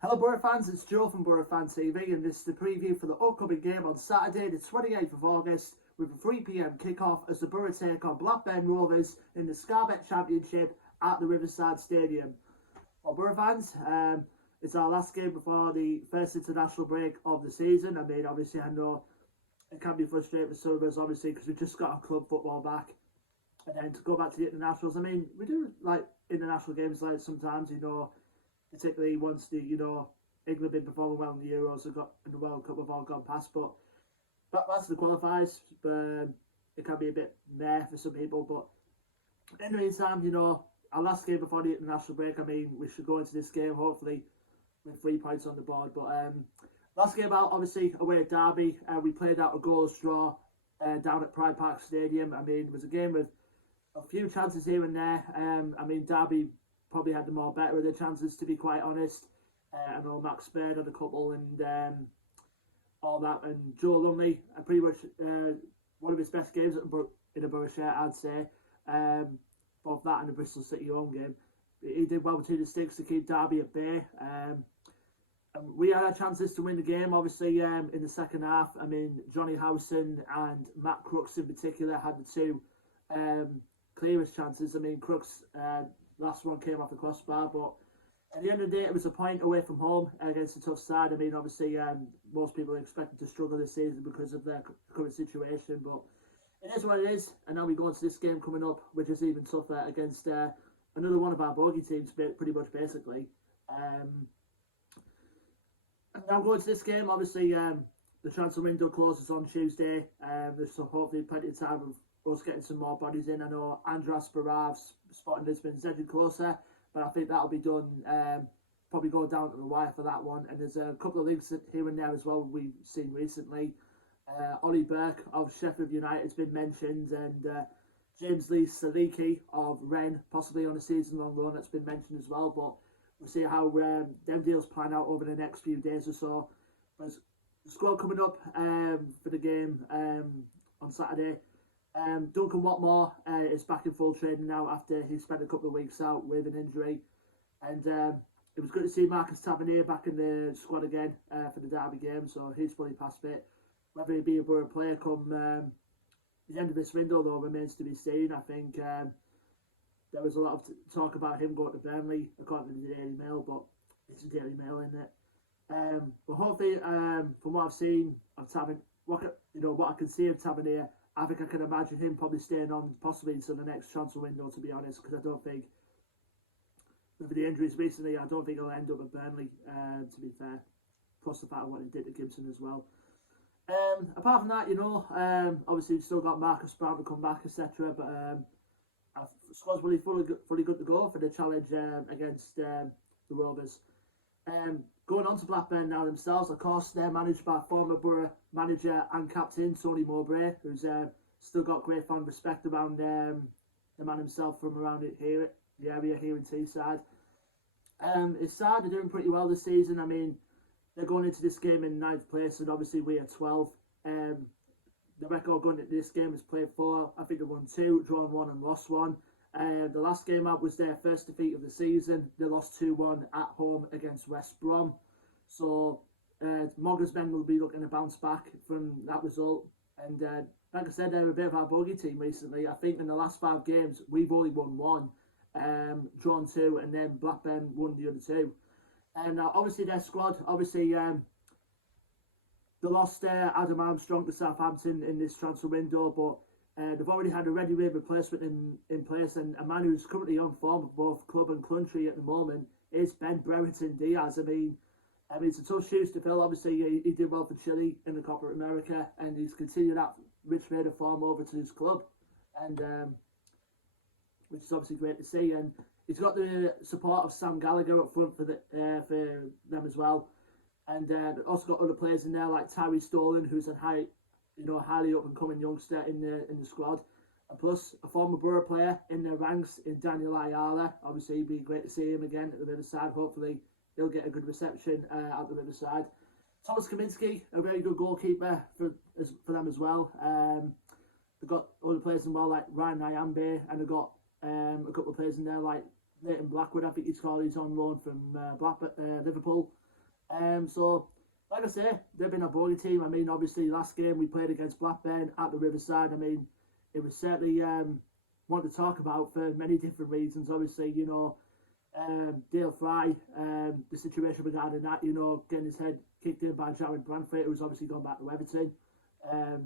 Hello Boro fans, it's Joe from Boro Fan TV and this is the preview for the upcoming game on Saturday the 28th of August with a 3pm kick-off as the Boro take on Blackburn Rovers in the Scarbet Championship at the Riverside Stadium. Well Boro fans, it's our last game before the first international break of the season. I mean, obviously I know it can be frustrating for some of us, obviously, because we've just got our club football back. And then to go back to the internationals, I mean, we do like international games like sometimes, particularly once England been performing well in the Euros and got in the World Cup, have all gone past. But that's the qualifiers. But it can be a bit meh for some people. But in the meantime, our last game before the international break, I mean, we should go into this game hopefully with 3 points on the board. But last game out, obviously away at Derby, we played out a goalless draw down at Pride Park Stadium. I mean, it was a game with a few chances here and there. I mean, Derby probably had the more better of the chances, to be quite honest. I know Max Baird had a couple and all that. And Joe Lumley, pretty much one of his best games in a Boro shirt, I'd say. Both that and the Bristol City home game. He did well between the sticks to keep Derby at bay. And we had our chances to win the game, obviously, in the second half. I mean, Johnny Howson and Matt Crooks in particular had the two clearest chances. I mean, Crooks, last one came off the crossbar, but at the end of the day, it was a point away from home against a tough side. I mean, obviously, most people are expected to struggle this season because of their current situation, but it is what it is. And now we go into this game coming up, which is even tougher against another one of our bogey teams, pretty much basically. And now going to this game, obviously, the transfer window closes on Tuesday. There's hopefully plenty of time of us getting some more bodies in. I know Andras Barav's spotting Lisbon's edging closer, but I think that'll be done, probably go down to the wire for that one. And there's a couple of links here and there as well we've seen recently. Ollie Burke of Sheffield United's been mentioned, and James Lee Saliki of Rennes, possibly on a season-long loan, that's been mentioned as well. But we'll see how them deals plan out over the next few days or so. But the squad coming up for the game on Saturday. Duncan Watmore is back in full training now after he spent a couple of weeks out with an injury. And it was good to see Marcus Tavernier back in the squad again for the Derby game, so he's fully past it. Whether he be a Boro player come the end of this window, though, remains to be seen. I think there was a lot of talk about him going to Burnley, according to the Daily Mail, but it's a Daily Mail, isn't it? But hopefully, from what I've seen of Tavernier, what I can see of Tavernier, I think I can imagine him probably staying on possibly until the next transfer window, to be honest, because I don't think, with the injuries recently, I don't think he'll end up at Burnley, to be fair. Plus the fact of what he did to Gibson as well. Apart from that, obviously we've still got Marcus Brown to come back, etc. But the squad's really fully good to go for the challenge against the Rovers. Going on to Blackburn now themselves, of course, they're managed by former Boro manager and captain Tony Mowbray, who's still got great fan respect around the man himself from around here, the area here in Teesside. His side are doing pretty well this season. I mean, they're going into this game in 9th place, and obviously we are 12th. The record going into this game is played 4. I think they won 2, drawn 1 and lost 1. The last game out was their first defeat of the season. They lost 2-1 at home against West Brom. So Mogga's men will be looking to bounce back from that result. And like I said, they're a bit of our bogey team recently. I think in the last 5 games, we've only won 1, drawn 2, and then Blackburn won the other 2. And obviously their squad, obviously they lost Adam Armstrong to Southampton in this transfer window, but they've already had a ready-made replacement in place, and a man who's currently on form of both club and country at the moment is Ben Brereton Diaz. I mean, it's a tough shoes to fill. Obviously, he did well for Chile in the Copa America, and he's continued that rich vein of form over to his club, and which is obviously great to see. And he's got the support of Sam Gallagher up front for them as well, and also got other players in there like Tyree Stolen, who's a highly up and coming youngster in the squad, and plus a former Boro player in their ranks in Daniel Ayala. Obviously, it'd be great to see him again at the Riverside. Hopefully, he'll get a good reception at the Riverside. Thomas Kaminski, a very good goalkeeper for them as well. They've got other players in well like Ryan Nyambe, and they've got a couple of players in there like Leighton Blackwood, I think he's called. He's on loan from Liverpool. So, like I say, they've been a bogey team. I mean, obviously, last game we played against Blackburn at the Riverside. I mean, it was certainly one to talk about for many different reasons. Obviously, you know, Dale Fry, the situation regarding that, you know, getting his head kicked in by Jared Branthwaite, who's obviously gone back to Everton. I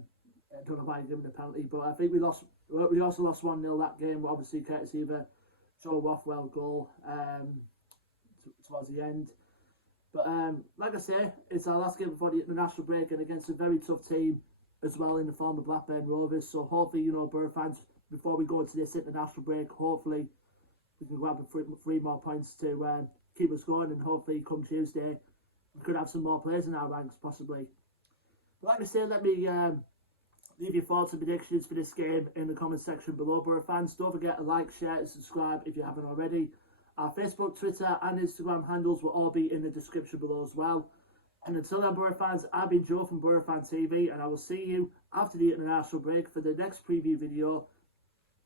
don't know why he gave him the penalty, but I think we also lost 1-0 that game, obviously courtesy of a Joe Rothwell goal towards the end. But like I say, it's our last game before the international break, and against a very tough team as well in the form of Blackburn Rovers. So hopefully, you know, Boro fans, before we go into this international break, hopefully we can grab three more points to keep us going, and hopefully come Tuesday we could have some more players in our ranks possibly. But like I say, let me leave your thoughts and predictions for this game in the comment section below, Boro fans. Don't forget to like, share and subscribe if you haven't already. Our Facebook, Twitter and Instagram handles will all be in the description below as well. And until then, Boro fans, I've been Joe from Boro Fan TV, and I will see you after the international break for the next preview video,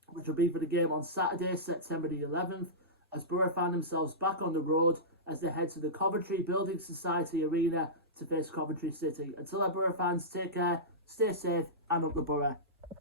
which will be for the game on Saturday, September the 11th, as Boro find themselves back on the road as they head to the Coventry Building Society Arena to face Coventry City. Until then, Boro fans, take care, stay safe, and up the Boro.